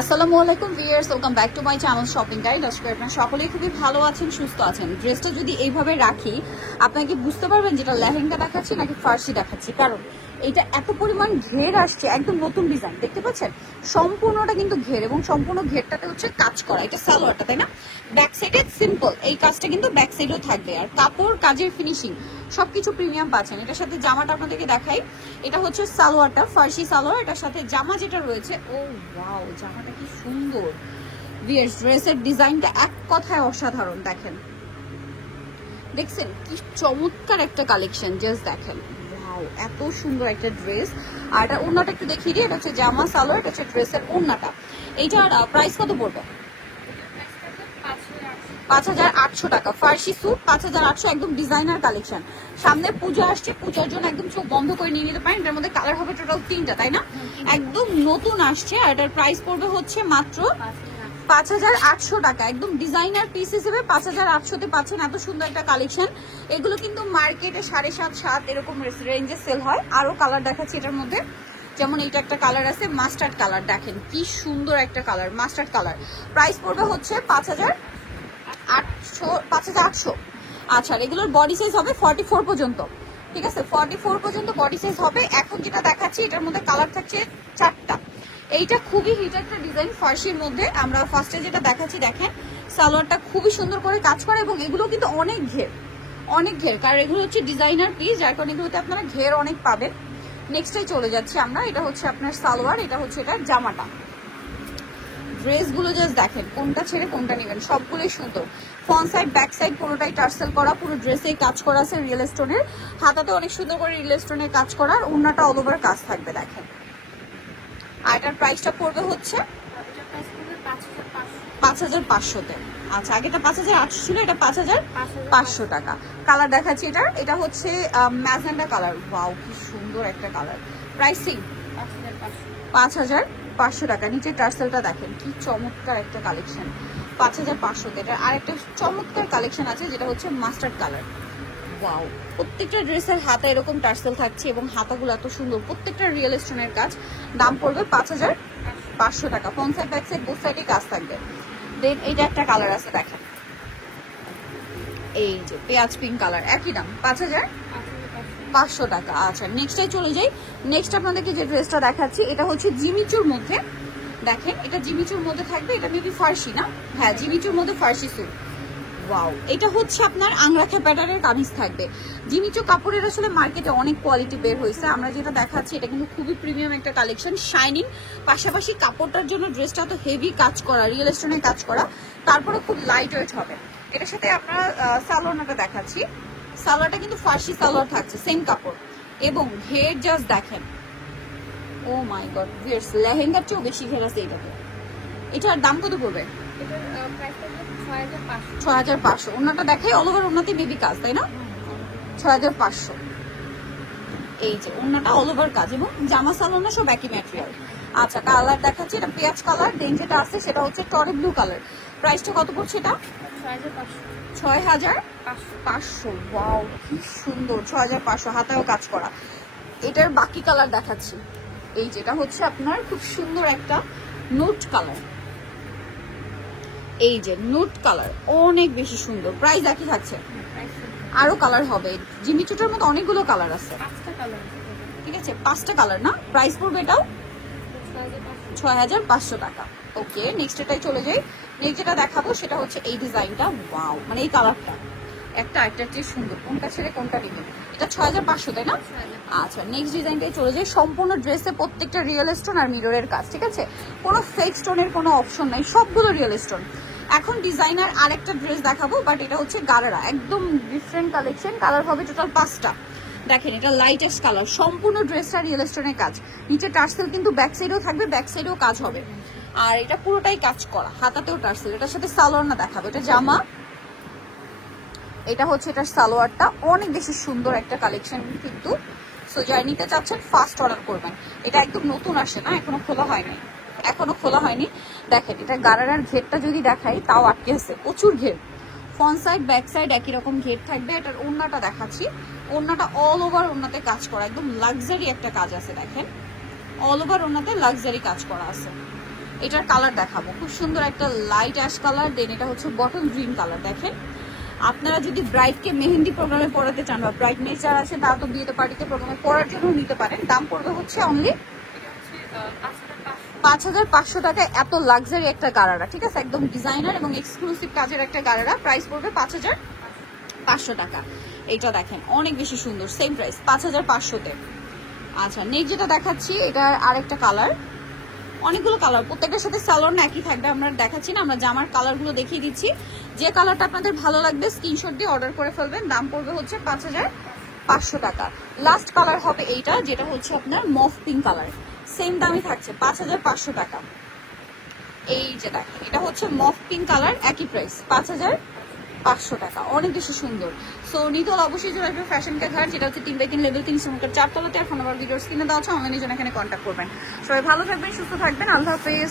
আসসালামু আলাইকুম viewers, welcome back to my channel shopping guide. আশা করি আপনারা সকলেই খুবই ভালো আছেন, সুস্থ আছেন। ড্রেসটা যদি এইভাবে রাখি আপনাকে বুঝতে পারবেন যেটা লেহেঙ্গা দেখাচ্ছি নাকি ফার্সি দেখাচ্ছি, কারণ এটা এত পরিমাণ ঘের আসছে, একদম নতুন ডিজাইন দেখতে পাচ্ছেন। সম্পূর্ণটা কিন্তু ঘের এবং সম্পূর্ণ ঘেরটাতে হচ্ছে কাজ করা। এটা সালোয়ারটা, তাই না? ব্যাক সাইডে সিম্পল, এই কাজটা কিন্তু ব্যাক সাইডেও থাকবে। আর কাপড়, কাজের ফিনিশিং সবকিছু প্রিমিয়াম পাচ্ছেন। এটার সাথে জামাটা আপনাদেরকে দেখাই। এটা হচ্ছে সালোয়ারটা, ফার্সি সালোয়ার। এটার সাথে জামা যেটা রয়েছে, ও ওয়াও, জামাটা কি সুন্দর। ভিউয়ার্স, ড্রেসের ডিজাইনটা এক কথায় অসাধারণ। দেখেন, দেখছেন কি চমৎকার একটা কালেকশন, জাস্ট দেখেন। ওয়াও, এত সুন্দর একটা ড্রেস। আর এটা ওড়নাটা একটু দেখিয়ে দিই। এটা হচ্ছে জামা সালোয়ার, এটা হচ্ছে ড্রেসের ওড়নাটা। এইটার প্রাইস কত পড়বে? 5,800 টাকা। ফার্সি স্যুট 5,800, একদম ডিজাইনার কালেকশন। সামনে পূজা আসছে, পূজার জন্য একদম চোখ বন্ধ করে নিয়ে নিতে পারেন। এটার মধ্যে কালার হবে টোটাল 3টা, তাই না? একদম নতুন আসছে। আর এটার প্রাইস পড়বে হচ্ছে মাত্র 5,800 টাকা। একদম ডিজাইনার পিস হিসেবে 5,800-তে পাচ্ছেন এত সুন্দর একটা কালেকশন। এগুলো কিন্তু মার্কেটে 7.5-7 এরকম রেঞ্জে সেল হয়। আরো কালার দেখাচ্ছি এটার মধ্যে। যেমন এইটা একটা কালার আছে, মাস্টার্ড কালার। দেখেন কি সুন্দর একটা কালার, মাস্টার্ড কালার। প্রাইস পড়বে হচ্ছে 5,800। আচ্ছা, এগুলোর বডি সাইজ হবে 44 পর্যন্ত, ঠিক আছে? 44 পর্যন্ত বডি সাইজ হবে। এখন যেটা দেখাচ্ছি এটার মধ্যে কালার থাকছে 4টা। এইটা খুবই হিট একটা ডিজাইন ফার্সির মধ্যে। আমরা ফার্স্টে যেটা দেখাচ্ছি, দেখেন সালোয়ারটা খুবই সুন্দর করে কাজ করে এবং এগুলো কিন্তু অনেক ঘের, অনেক ঘের, কারণ এগুলো হচ্ছে ডিজাইনার পিস, যার কারণে এগুলোতে আপনারা ঘের অনেক পাবেন। নেক্সটে চলে যাচ্ছি আমরা। এটা হচ্ছে আপনার সালোয়ার, এটা হচ্ছে এটার জামাটা। ড্রেসগুলো জাস্ট দেখেন, কোনটা ছেড়ে কোনটা নেবেন, সবগুলোই সুন্দর। ফ্রন্ট সাইড, ব্যাক সাইড পুরোটাই টার্সেল করা, পুরো ড্রেসে কাজ করা আছে রিয়েল স্টোনের। হাতাতে অনেক সুন্দর করে রিয়েল স্টোনের কাজ করা, আর ওড়নাটা অল ওভার কাজ থাকবে। দেখেন, আর এটার প্রাইসটা পড়বে হচ্ছে 5,500-তে। আচ্ছা, আগেটা 5,800 ছিল, এটা 5,500 টাকা। কালার দেখাচ্ছি এটার, এটা হচ্ছে ম্যাজেন্ডা কালার। ওয়াও, কি সুন্দর একটা কালার। প্রাইসিং 5,500 টাকা। নিচে টার্সেলটা দেখেন কি চমৎকার একটা কালেকশন, 5,500-তে। এটা আরেকটা চমৎকার কালেকশন আছে যেটা হচ্ছে মাস্টার্ড কালার। ওয়াও, প্রত্যেকটা ড্রেসের হাতা এরকম টার্সেল থাকছে এবং হাতাগুলো এত সুন্দর, প্রত্যেকটা রিয়েল স্টোনের কাজ। দাম পড়বে 5,500 টাকা। Front side, back side both সাইডে কাজ থাকবে। দেন এইটা একটা কালার আছে, দেখেন, এই যে পেঁয়াজ পিঙ্ক কালার, একই দাম 5,500 টাকা। আচ্ছা, নেক্সটে চলে যাই। নেক্সট আপনাদেরকে যে ড্রেসটা দেখাচ্ছি এটা হচ্ছে জিমিচুর মধ্যে। দেখেন, এটা জিমিচুর মধ্যে থাকবে। এটা মেবি ফার্সি না? হ্যাঁ, জিমিচুর মধ্যে ফার্সি স্যুট। ওয়াও, এটা হচ্ছে আপনার আংরাখা প্যাটার্নের কামিজ থাকবে। জিমিচু কাপড়ের আসলে মার্কেটে অনেক কোয়ালিটি বের হয়েছে। আমরা যেটা দেখাচ্ছি এটা কিন্তু খুবই প্রিমিয়াম একটা কালেকশন, শাইনিং। পাশাপাশি কাপড়টার জন্য ড্রেসটা তো হেভি কাজ করা, রিয়েল স্টোনে কাজ করা, তারপরে খুব লাইট ওয়েট হবে। এটার সাথে আমরা সালোয়ারটা দেখাচ্ছি। সালোয়ারটা কিন্তু ফার্সি সালোয়ার থাকছে, সেম কাপড় এবং ঘের জাস্ট দেখেন। ও মাই গড ভিউয়ার্স, লেহেঙ্গার চেয়েও বেশি ঘের আছে এটাতে। এটার দাম কত পড়বে? 6,500। ওনাটা দেখে অল ওভার ওনাতে বেবি কাজ, তাই না? 6,500। এই যে ওনাটা অল ওভার কাজ এবং জামা সালোনা সব একই ম্যাটেরিয়াল। আচ্ছা, কালার দেখাচ্ছি। এটা পেঁয়াজ কালার। দেন যেটা আছে সেটা হচ্ছে টরে ব্লু কালার। প্রাইসটা কত পড়ছে এটা? 6,500। ওয়াও, কি সুন্দর, 6,500। হাতেও কাজ করা। এটার বাকি কালার দেখাচ্ছি। এই যেটা হচ্ছে আপনার খুব সুন্দর একটা নোট কালার। এই যে নোট কালার, অনেক বেশি সুন্দর। প্রাইস একই থাকছে, আরো কালার হবে। জিমিচুটার মতো অনেকগুলো কালার আছে, 5টা কালার, ঠিক আছে? 5টা কালার না? প্রাইস পড়বে এটাও 6,500 টাকা। ওকে, নেক্সট এটাই চলে যাই। নেক্সট যেটা দেখাবো সেটা হচ্ছে এই ডিজাইনটা। ওয়াও, মানে এই কালারটা একটা চেয়ে সুন্দর, কোনটা ছেড়ে কোনটা নেবেন। এটা 6,500, তাই না? আচ্ছা, নেক্সট ডিজাইনটাই চলে যায়। সম্পূর্ণ ড্রেসে প্রত্যেকটা রিয়েল স্টোন আর মিররের কাজ, ঠিক আছে? কোনো ফেক স্টোনের কোনো অপশন নাই, সবগুলো রিয়েল স্টোন। এখন ডিজাইনার আরেকটা ড্রেস দেখাবো, বাট এটা হচ্ছে গারারা, একদম ডিফারেন্ট কালেকশন। কালার হবে টোটাল 5টা। দেখেন, এটা লাইটেস্ট কালার, সম্পূর্ণ ড্রেসটা রিয়েল স্টোনের কাজ। নিচে টার্সেল কিন্তু ব্যাক সাইডেও থাকবে, ব্যাক সাইডেও কাজ হবে। আর এটা পুরোটাই কাজ করা, হাতাতেও টার্সেল। এটার সাথে সালোয়ার না দেখাবো, এটা জামা। এটা হচ্ছে এটার সালোয়ারটা। অনেক বেশি সুন্দর একটা কালেকশন কিন্তু। সো যারা নিতে চাচ্ছেন ফার্স্ট অর্ডার করবেন। এটা একদম নতুন আসে না, এখনো খোলা হয়নি। দেখেন, এটা গারারার ঘেরটা যদি দেখাই তাও আটকে আছে, প্রচুর ঘের। ফ্রন্ট সাইড, ব্যাক সাইড একই রকম ঘের থাকবে। এটার ওড়নাটা দেখাচ্ছি। ওড়নাটা অল ওভার ওড়নাতে কাজ করা, একদম লাক্সারি একটা কাজ আছে। দেখেন, অল ওভার ওড়নাতে লাক্সারি কাজ করা আছে। এটার কালার দেখাবো, খুব সুন্দর একটা লাইট অ্যাশ কালার, দেন এটা হচ্ছে বটল গ্রিন কালার। দেখেন আপনারা যদি ব্রাইডকে মেহেন্দি প্রোগ্রামে পড়াতে চান বা ব্রাইড মেয়ে যারা আছে তারা তো বিয়েতে পার্টিতে প্রোগ্রামে পড়ার জন্য নিতে পারেন। দাম পড়বে হচ্ছে অনলি 5500 টাকা। এত লাক্সারি একটা গারারা, ঠিক আছে, একদম ডিজাইনার এবং এক্সক্লুসিভ কাজের একটা গারারা, প্রাইস পড়বে 5500 টাকা। এইটা দেখেন অনেক বেশি সুন্দর, সেম প্রাইস 5500-তে। আচ্ছা নেক্সট যেটা দেখাচ্ছি এটার আরেকটা কালার, অনেকগুলো কালার, প্রত্যেকটার সাথে সালোয়ার না একই থাকবে, আমরা দেখাচ্ছি না, আমরা জামার কালারগুলো দেখিয়ে দিচ্ছি। যে কালারটা আপনাদের ভালো লাগবে স্ক্রিনশট দিয়ে অর্ডার করে ফেলবেন। দাম পড়বে হচ্ছে 5500 টাকা। লাস্ট কালার হবে এইটা, যেটা হচ্ছে আপনার মফ পিঙ্ক কালার, সেম দামই থাকছে 5500 টাকা। এই যে দেখেন এটা হচ্ছে মফ পিঙ্ক কালার, একই প্রাইস 5500 টাকা, অনেক বেশি সুন্দর। সো নিতে হলে অবশ্যই চলে আসবে ফ্যাশন কা ঘাট, যেটা হচ্ছে 3/3 লেভেল 3 শ্রমিকের 4 তলাতে। আর ফোন নাম্বার ভিডিওর স্ক্রিনে দেওয়া আছে, অনলাইনে জন্য এখানে কন্ট্যাক্ট করবেন। সবাই ভালো থাকবেন, সুস্থ থাকবেন, আল্লাহ হাফেজ।